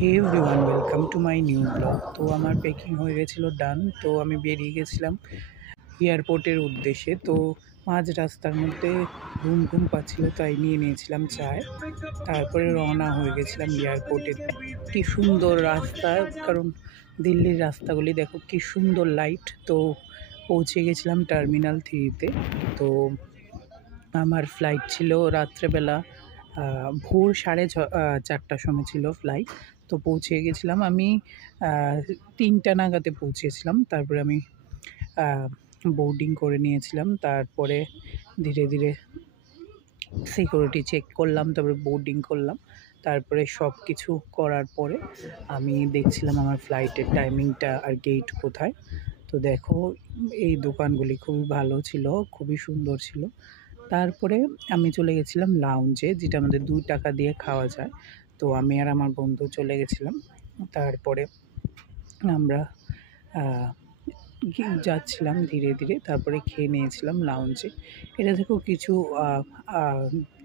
Hey everyone, welcome to my new blog. তো আমার packing হয়ে গেছিলো ডান। তো আমি বেরিয়ে গেছিলাম এয়ারপোর্টের উদ্দেশ্যে। তো মাঝ রাস্তার মধ্যে ঘুম ঘুম পাচ্ছিল, তাই নিয়ে নিয়েছিলাম চায়। তারপরে রওনা হয়ে গেছিলাম এয়ারপোর্টের। কি সুন্দর রাস্তা, কারণ দিল্লির রাস্তাগুলি দেখো কি সুন্দর লাইট। তো পৌঁছে গেছিলাম টার্মিনাল 3-তে। তো আমার ফ্লাইট ছিল রাত্রেবেলা, ভোর 4:30টার সময় ছিল ফ্লাইট। তো পৌঁছে গেছিলাম আমি 3টা নাগাদে পৌঁছেছিলাম। তারপরে আমি বোর্ডিং করে নিয়েছিলাম। তারপরে ধীরে ধীরে সিকিউরিটি চেক করলাম, তারপরে বোর্ডিং করলাম। তারপরে সব কিছু করার পরে আমি দেখছিলাম আমার ফ্লাইটের টাইমিংটা আর গেট কোথায়। তো দেখো এই দোকানগুলি খুবই ভালো ছিল, খুবই সুন্দর ছিল। তারপরে আমি চলে গেছিলাম লাউঞ্জে, যেটা আমাদের 2 টাকা দিয়ে খাওয়া যায়। তো আমি আর আমার বন্ধু চলে গেছিলাম। তারপরে আমরা যাচ্ছিলাম ধীরে ধীরে, তারপরে খেয়ে নিয়েছিলাম লাউঞ্জে। এটা থেকেও কিছু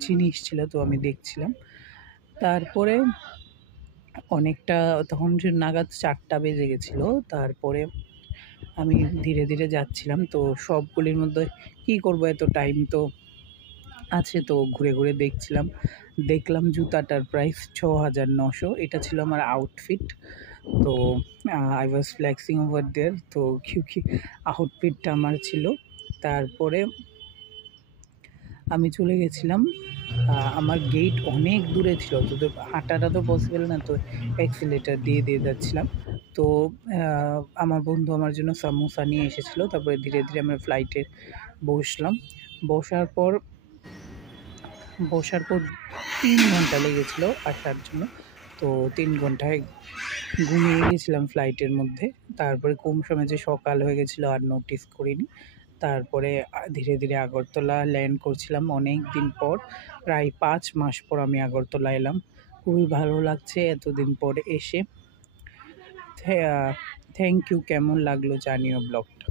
জিনিস ছিল, তো আমি দেখছিলাম। তারপরে অনেকটা তখন যে নাগাদ 4টা বেজে গেছিলো। তারপরে আমি ধীরে ধীরে যাচ্ছিলাম। তো সবগুলির মধ্যে কি করব, এত টাইম তো আছে, তো ঘুরে ঘুরে দেখছিলাম। দেখলাম জুতাটার প্রাইস 6,900। এটা ছিল আমার আউটফিট। তো I was flexing over there, তো কি আউটফিটটা আমার ছিল। তারপরে আমি চলে গেছিলাম। আমার গেট অনেক দূরে ছিল, তো হাঁটাটা তো পসিবল না, তো অ্যাক্সিলেটার দিয়ে দিয়ে যাচ্ছিলাম। তো আমার বন্ধু আমার জন্য সামোসা নিয়ে এসেছিলো। তারপরে ধীরে ধীরে আমরা ফ্লাইটে বসলাম। বসার পর 3 ঘন্টা লেগেছিলো আসার জন্য। তো 3 ঘন্টায় ঘুমিয়ে গেছিলাম ফ্লাইটের মধ্যে। তারপরে কোন সময় যে সকাল হয়ে গেছিলো আর নোটিস করিনি। তারপরে ধীরে ধীরে আগরতলা ল্যান্ড করছিলাম অনেক দিন পর। প্রায় 5 মাস পর আমি আগরতলা এলাম। খুবই ভালো লাগছে এতদিন পর এসে। Thank you. কেমন লাগলো জানিও ব্লগটা।